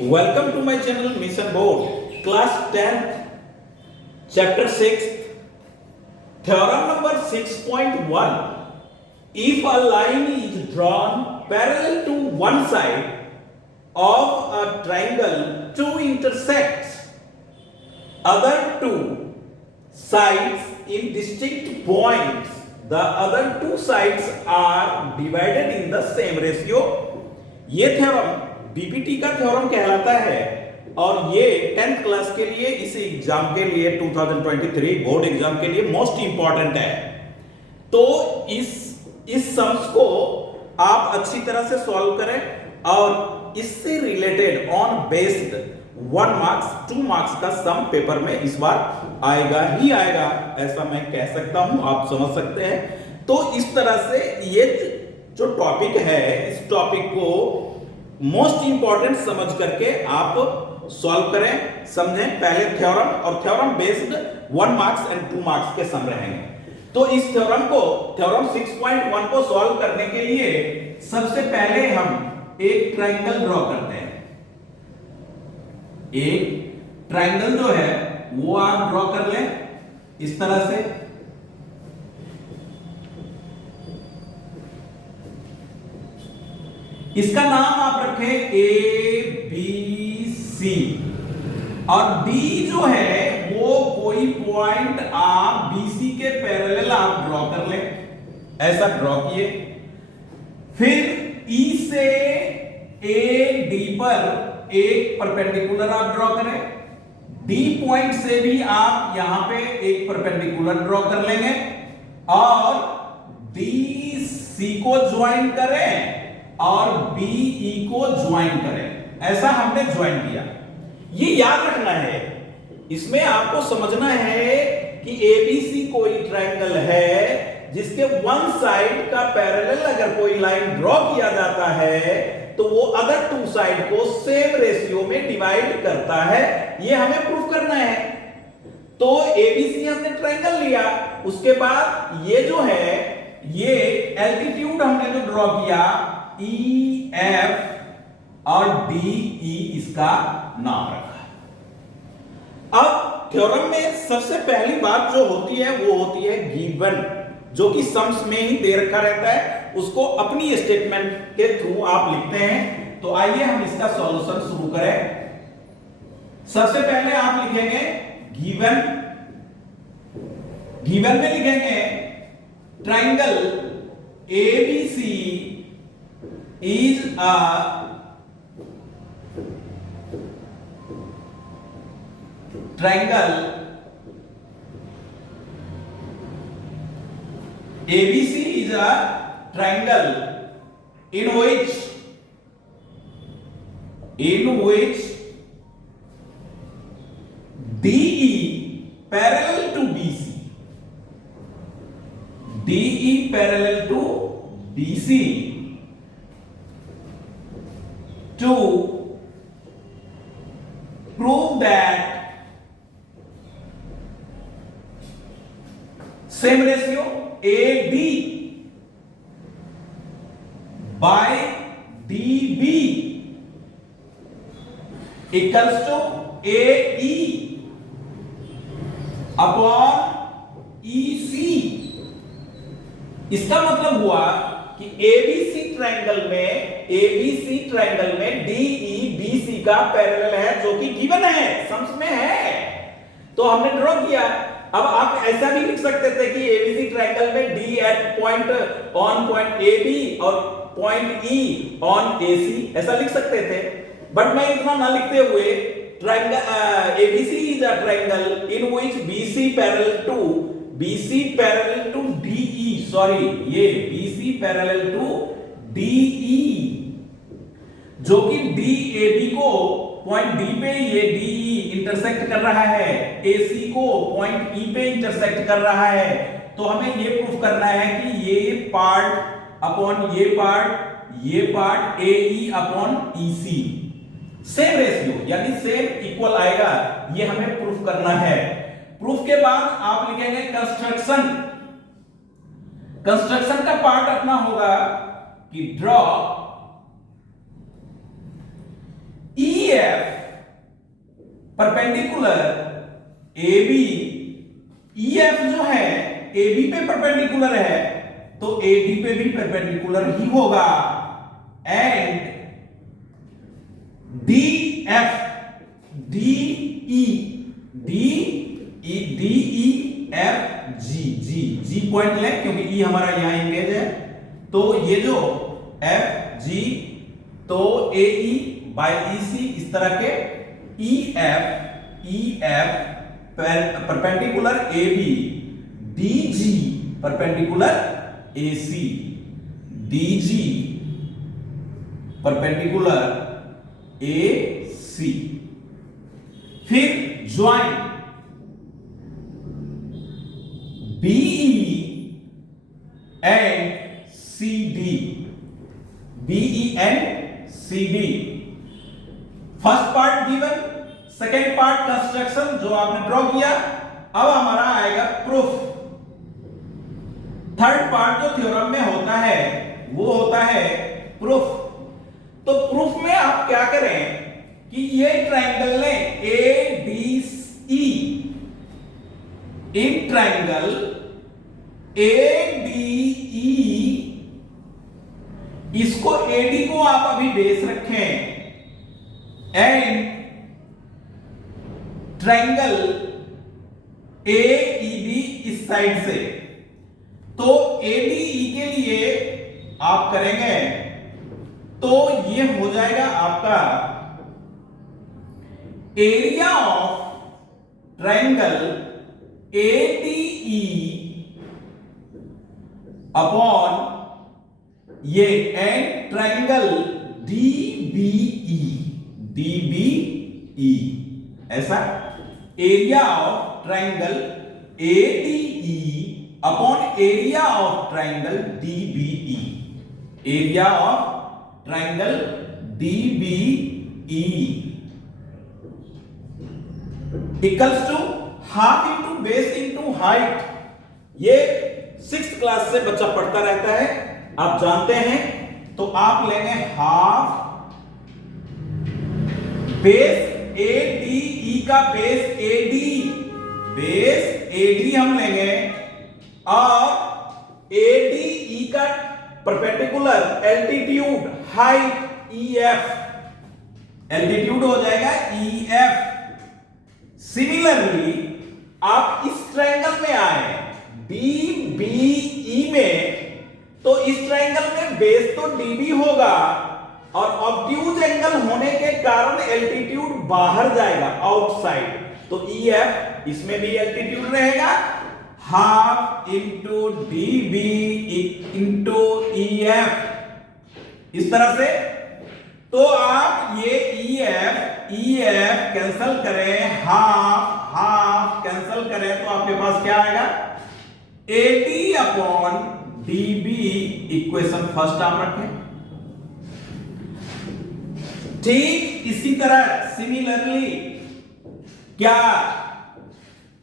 Welcome to my channel Mission Board, Class 10th, Chapter 6, Theorem number 6.1. If a line is drawn parallel to one side of a triangle, two intersects other two sides in distinct points. The other two sides are divided in the same ratio. ये theorem BPT का theorem कहलाता है और ये 10th class के लिए इस exam के लिए 2023 बोर्ड एग्जाम के लिए मोस्ट इंपॉर्टेंट है। तो इस सम्स को आप अच्छी तरह से सॉल्व करें और इससे related on based 1 marks 2 marks का सम पेपर में इस बार आएगा ही आएगा, ऐसा मैं कह सकता हूं, आप समझ सकते हैं। तो इस तरह से ये जो टॉपिक है, इस टॉपिक को मोस्ट इंपॉर्टेंट समझ करके आप सॉल्व करें, समझें। पहले थ्योरम और theorem based 1 marks and 2 marks के सम रहेंगे। तो इस थ्योरम 6.1 को सॉल्व करने के लिए सबसे पहले हम एक ट्रायंगल ड्रॉ करते हैं। एक ट्रायंगल जो है वो आप ड्रॉ कर लें इस तरह से। इसका नाम आप रखें ए बी सी और डी जो है वो कोई पॉइंट आप बीसी के पैरेलल आप ड्रॉ कर लें, ऐसा ड्रॉ किए। फिर ई से ए डी पर एक परपेंडिकुलर आप ड्रॉ करें। डी पॉइंट से भी आप यहां पे एक परपेंडिकुलर ड्रॉ कर लेंगे और डी सी को ज्वाइन करें और बीई को ज्वाइन करें, ऐसा हमने ज्वाइन किया। ये याद रखना है, इसमें आपको समझना है कि एबीसी कोई ट्रायंगल है जिसके वन साइड का पैरेलल अगर कोई लाइन ड्रॉ किया जाता है तो वो अदर टू साइड को सेम रेशियो में डिवाइड करता है, ये हमें प्रूफ करना है। तो एबीसी हमने ट्रायंगल लिया, उसके बाद ये जो है ये एल्टीट्यूड हमने जो ड्रॉ किया ई एफ और डी ई इसका नाम रखा। अब थ्योरम में सबसे पहली बात जो होती है वो होती है गिवन, जो कि सम्स में ही दे रखा रहता है, उसको अपनी स्टेटमेंट के थ्रू आप लिखते हैं। तो आइए हम इसका सॉल्यूशन शुरू करें। सबसे पहले आप लिखेंगे गिवन। गिवन में लिखेंगे triangle ABC is a triangle ABC is a triangle in which DE parallel to BC, DE parallel to BC to prove that same ratio AD by DB equals to AE upon EC। इसका मतलब हुआ कि ABC triangle में DE BC का parallel है, जो कि given है, सम्स में है, तो हमने ड्रॉ किया। अब आप ऐसा भी लिख सकते थे कि एबीसी ट्रायंगल में D at point on point A B और point E on A C, ऐसा लिख सकते थे। बट मैं इतना ना लिखते हुए triangle ABC is a triangle in which BC parallel to DE, sorry ये बीसी पैरेलल टू डीई, जो कि डीएबी को पॉइंट डी पे ये डीई इंटरसेक्ट कर रहा है, एसी को पॉइंट ई पे इंटरसेक्ट कर रहा है। तो हमें ये प्रूफ करना है कि ये पार्ट अपॉन ये पार्ट एई अपॉन ईसी सेम रेशियो यानी सेम इक्वल आएगा, ये हमें प्रूफ करना है। प्रूफ के बाद आप लिखेंगे कंस्ट्रक्शन। कंस्ट्रक्शन का पार्ट अपना होगा कि ड्रॉ ई EF परपेंडिकुलर AB, EF जो है AB पे परपेंडिकुलर है तो AD पे भी परपेंडिकुलर ही होगा, एंड DF G पॉइंट ले क्योंकि E हमारा यहां एंगेज है, तो ये जो F G तो AE बाय EC इस तरह के EF perpendicular AB, DG perpendicular AC, DG perpendicular AC, फिर join BE and CD, BE and CD। First part given, second part construction जो आपने ड्रॉ किया। अब हमारा आएगा प्रूफ। थर्ड पार्ट जो थ्योरम में होता है वो होता है प्रूफ। तो प्रूफ में आप क्या करें कि ये ट्रायंगल ने ADE, इन ट्रायंगल ADE, इसको AD को आप अभी बेस रखें, एंड ट्रायंगल AEB इस साइड से, तो ADE के लिए आप करेंगे तो ये हो जाएगा आपका area of triangle ADE upon ये एंड ट्रायंगल DBE, ऐसा area of triangle ADE upon area of triangle DBE, area of triangle DBE equals to half into base into height. ये 6th क्लास से बच्चा पढ़ता रहता है, आप जानते हैं। तो आप लेंगे हाफ बेस ADE का बेस AD हम लेंगे, और ADE का perpendicular altitude height EF, altitude हो जाएगा EF। सिमिलरली आप इस ट्रायंगल में आए DBE में, तो इस ट्रायंगल में बेस तो DB होगा और ऑब्ट्यूज एंगल होने के कारण एल्टीट्यूड बाहर जाएगा, आउटसाइड, तो EF इसमें भी एल्टीट्यूड रहेगा, half into DB into EF, इस तरह से। तो आप ये EF कैंसल करें, हाफ कैंसल करें, तो आपके पास क्या आएगा AD upon DB, equation first आप रखें। ठीक इसी तरह सिमिलरली क्या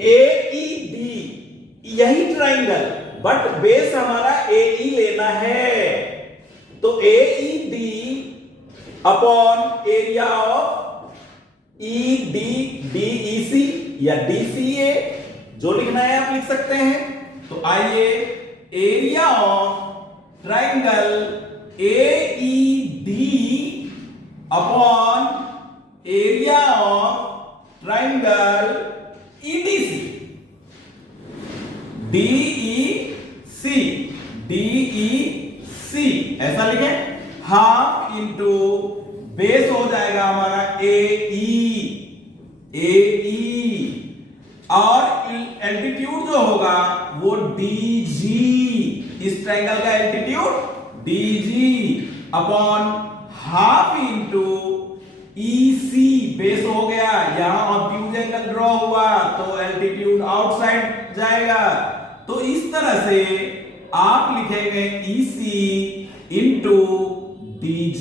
AED, यही ट्रायंगल बट बेस हमारा AE लेना है, तो AED upon area of DEC या DCA, जो लिखना है आप लिख सकते हैं। तो आइए area of triangle AED upon area of triangle EDC, DEC ऐसा लिखें। हाफ इंटू बेस हो जाएगा हमारा AE, और एल्टीट्यूड जो होगा वो DG, इस ट्रायंगल का altitude DG upon half into EC, base हो गया, यहां ऑब्ट्यूज एंगल ड्रॉ हुआ तो एल्टीट्यूड आउटसाइड जाएगा। तो इस तरह से आप लिखेंगे EC इंटू DG।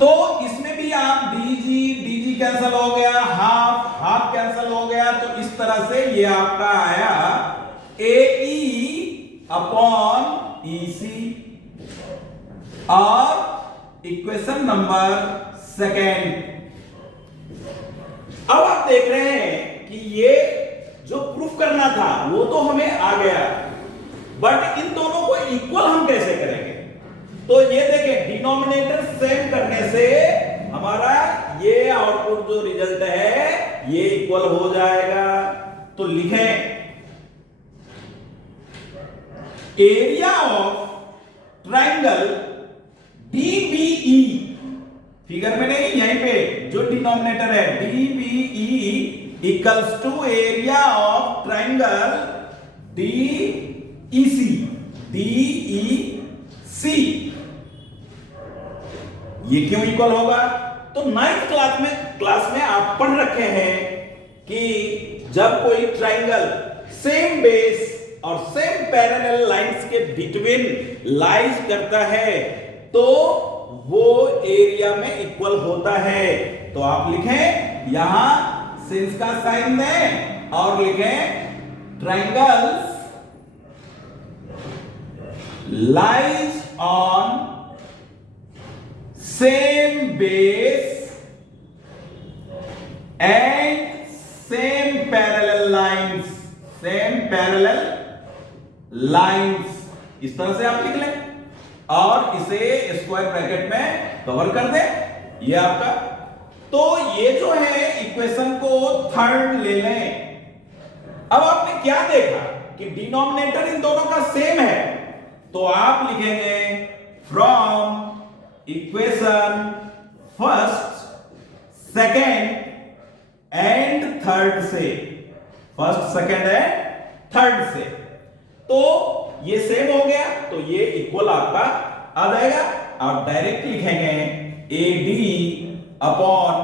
तो इसमें भी आप DG कैंसल हो गया, हाफ कैंसल हो गया, तो इस तरह से ये आपका आया AE अपॉन EC, और इक्वेशन नंबर सेकेंड। अब आप देख रहे हैं कि ये जो प्रूफ करना था वो तो हमें आ गया, बट इन दोनों को इक्वल हम कैसे करेंगे? तो ये देखें, डिनोमिनेटर सेम करने से हमारा ये आउटपुट जो रिजल्ट है ये इक्वल हो जाएगा। तो लिखें area of triangle DBE, figure में नहीं, यहीं पे जो डिनोमिनेटर है DBE equals to area of triangle DEC। ये क्यों इक्वल होगा? तो 9th क्लास में आप पढ़ रखे हैं कि जब कोई ट्रायंगल सेम बेस और सेम पैरेलल लाइंस के बिटवीन लाइज करता है तो वो एरिया में इक्वल होता है। तो आप लिखें यहां सिंस का साइन दें और लिखें triangles lies on same base and same parallel lines, same parallel lines, इस तरह से आप लिख लें और इसे स्क्वायर ब्रैकेट में कवर कर दें। ये आपका, तो ये जो है इक्वेशन को थर्ड ले लें। अब आपने क्या देखा कि डिनोमिनेटर इन दोनों का सेम है, तो आप लिखेंगे from equation first, second and third से, फर्स्ट, सेकेंड एंड थर्ड से। तो ये सेम हो गया तो ये इक्वल आपका आ जाएगा। आप डायरेक्ट लिखेंगे AD upon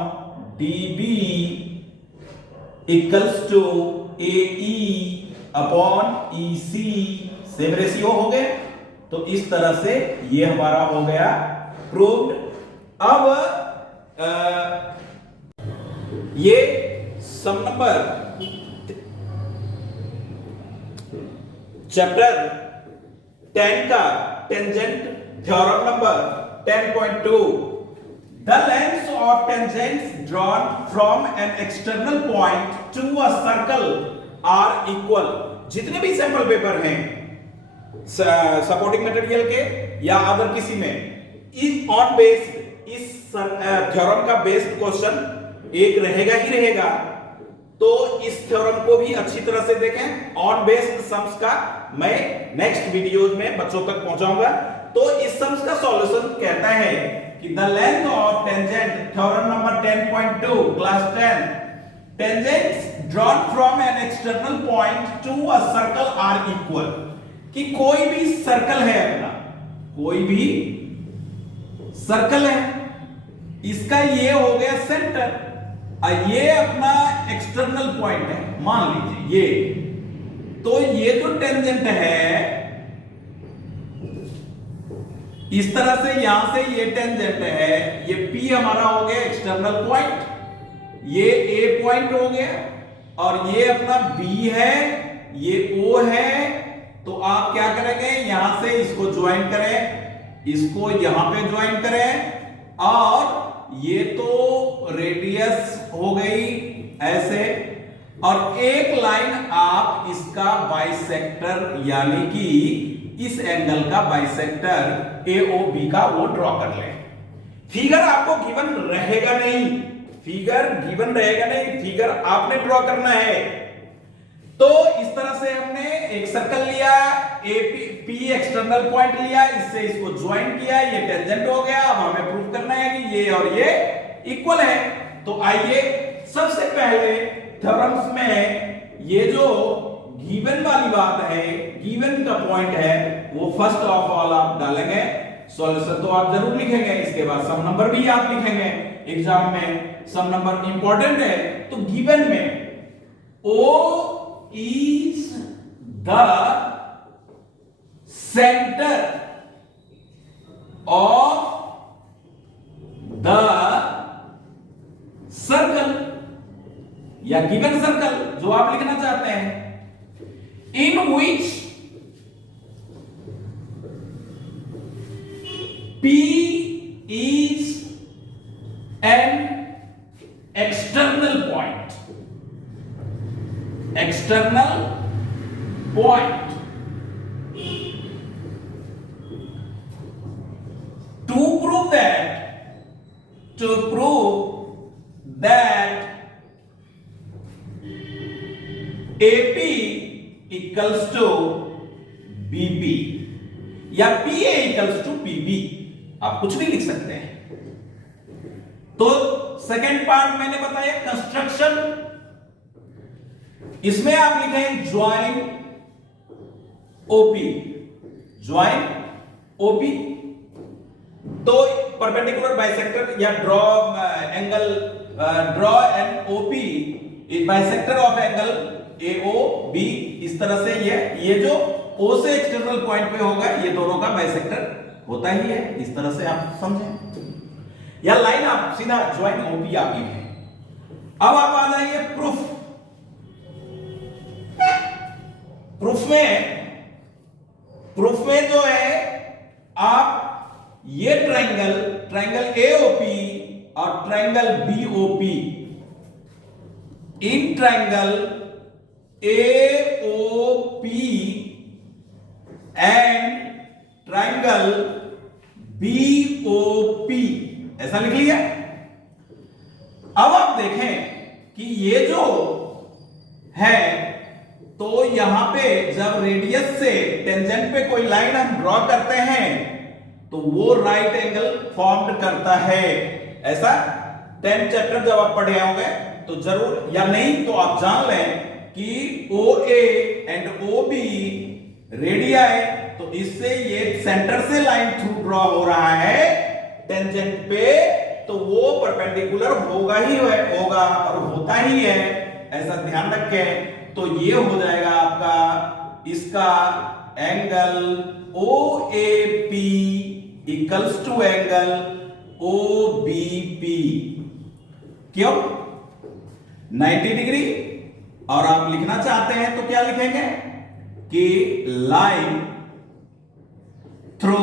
DB equals to AE upon EC, same ratio हो गए। तो इस तरह से ये हमारा हो गया प्रूव्ड। अब ये सम नंबर चैप्टर 10 का tangent theorem number 10.2, the lengths of tangents drawn from an external point to a circle are equal. जितने भी सैंपल पेपर हैं सपोर्टिंग मटेरियल के या अदर किसी में, इस ऑन बेस इस थ्योरम का बेस्ड क्वेश्चन एक रहेगा ही रहेगा। तो इस थ्योरम को भी अच्छी तरह से देखें। ऑन बेस्ड सम्स का मैं नेक्स्ट वीडियोज में बच्चों तक पहुंचाऊंगा। तो इस सम्स का सॉल्यूशन कहता है कि the length of tangent, theorem number 10.2 class 10, tangents drawn from an external point to a circle are equal. कि कोई भी सर्कल है अपना, कोई भी सर्कल है, इसका ये हो गया सेंटर, ये अपना एक्सटर्नल पॉइंट है, मान लीजिए ये। तो ये जो टेंजेंट है इस तरह से, यहां से ये टेंजेंट है, ये P हमारा हो गया एक्सटर्नल पॉइंट, ये A पॉइंट हो गया और ये अपना B है, ये O है। तो आप क्या करेंगे, यहां से इसको ज्वाइन करें, इसको यहां पे ज्वाइन करें और ये तो रेडियस हो गई ऐसे, और एक लाइन आप इसका बाइसेक्टर यानी कि इस एंगल का बाइसेक्टर AOB का वो ड्रॉ कर लें। फिगर आपको गिवन रहेगा नहीं, फिगर गिवन रहेगा नहीं, फिगर आपने ड्रॉ करना है। तो इस तरह से हमने एक सर्कल लिया, P एक्सटर्नल पॉइंट लिया, इससे इसको ज्वाइन किया, ये टेंजेंट हो गया। अब हमें प्रूव करना है कि ये और ये इक्वल है। तो आइए सबसे पहले थ्योरम्स में ये जो गिवन वाली बात है, गिवन का पॉइंट है, वो फर्स्ट ऑफ ऑल आप डालेंगे। सॉल्यूशन तो आप जरूर लिखेंगे, इसके बाद सम नंबर भी आप लिखेंगे। एग्जाम में सम नंबर इंपॉर्टेंट है। तो गिवन में O is the center of the circle या गिवन सर्कल जो आप लिखना चाहते हैं, in which P N external point, external point to prove that AP equals to BP या PA equals to PB, आप कुछ भी लिख सकते हैं। तो सेकेंड पार्ट मैंने बताया कंस्ट्रक्शन, इसमें आप लिखें ज्वाइन ओपी, ज्वाइन ओपी। तो परपेंडिकुलर बाइसेक्टर या draw angle, draw an OP bisector of angle AOB, इस तरह से ये जो O से एक्सटर्नल पॉइंट पे होगा ये दोनों का बाइसेक्टर होता ही है, इस तरह से आप समझें। या लाइन आप सीधा ज्वाइन OP आप लिखें। अब आप आ जाइए प्रूफ। प्रूफ में जो है आप ये ट्रायंगल AOP और triangle BOP, in triangle AOP and triangle BOP ऐसा लिख लिया। अब आप देखें कि ये जो है, तो यहां पे जब रेडियस से टेंजेंट पे कोई लाइन हम ड्रॉ करते हैं तो वो राइट एंगल फॉर्म्ड करता है। ऐसा 10th चैप्टर जब आप पढ़े होंगे तो जरूर, या नहीं तो आप जान लें कि OA एंड OB रेडियाई, तो इससे ये सेंटर से लाइन थ्रू ड्रॉ हो रहा है टेंजेंट पे, तो वो परपेंडिकुलर होगा ही होगा और होता ही है, ऐसा ध्यान रखें। तो ये हो जाएगा आपका इसका angle OAP equals to angle OBP। क्यों 90 डिग्री। और आप लिखना चाहते हैं तो क्या लिखेंगे कि line through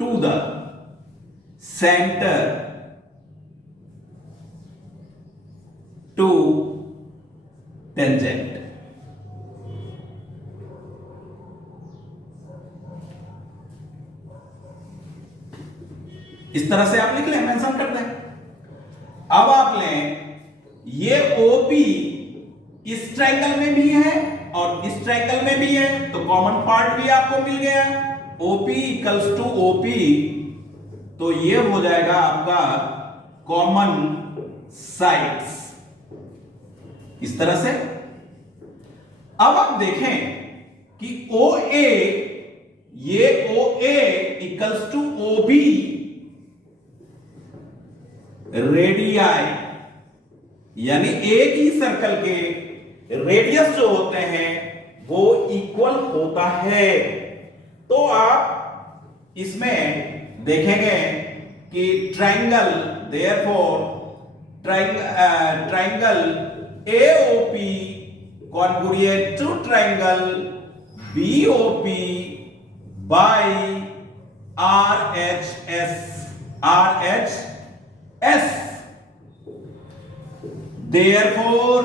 to the centre to tangent. इस तरह से आप लिख लें, मेंशन कर दें। अब आप लें ये OP इस ट्रायंगल में भी है और इस ट्रायंगल में भी है, तो कॉमन पार्ट भी आपको मिल गया। OP इक्वल्स टू OP, तो ये हो जाएगा आपका कॉमन साइड्स, इस तरह से। अब आप देखें कि OA, ये OA equals to OB radii, यानी एक ही सर्कल के रेडियस जो होते हैं वो इक्वल होता है। तो आप इसमें देखेंगे कि triangle, therefore triangle AOP congruent to triangle BOP by RHS। Therefore,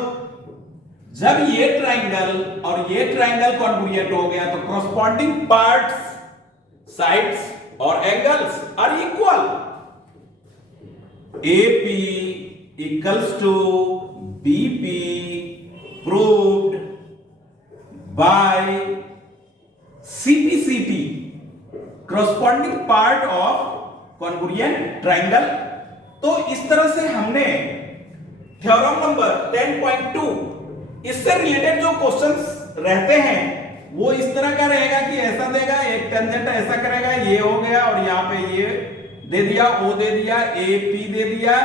जब ये ट्रायंगल और ये ट्रायंगल कॉन्ग्रुएंट हो गया तो कॉरस्पॉन्डिंग पार्ट्स, साइड्स और angles are equal. AP equals to BP proved by CPCT, corresponding part of congruent triangle। तो इस तरह से हमने थ्योरम नंबर 10.2, इससे रिलेटेड जो क्वेश्चंस रहते हैं वो इस तरह का रहेगा कि ऐसा देगा, एक टेंजेंट ऐसा करेगा, ये हो गया और यहां पे ये दे दिया, O दे दिया, AP दे दिया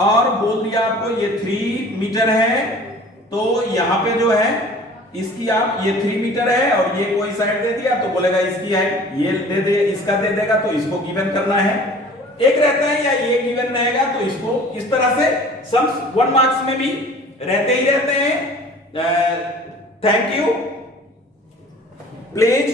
और बोल दिया आपको ये 3 मीटर है। तो यहां पे जो है इसकी आप ये 3 मीटर है और ये कोई साइड दे दिया तो बोलेगा इसकी हाइट ये दे दे, इसका दे देगा तो इसको गिवन करना है। एक रहता है या ये गिवन रहेगा तो इसको इस तरह से सम्स 1 मार्क्स में भी रहते ही रहते हैं। Thank you. प्लीज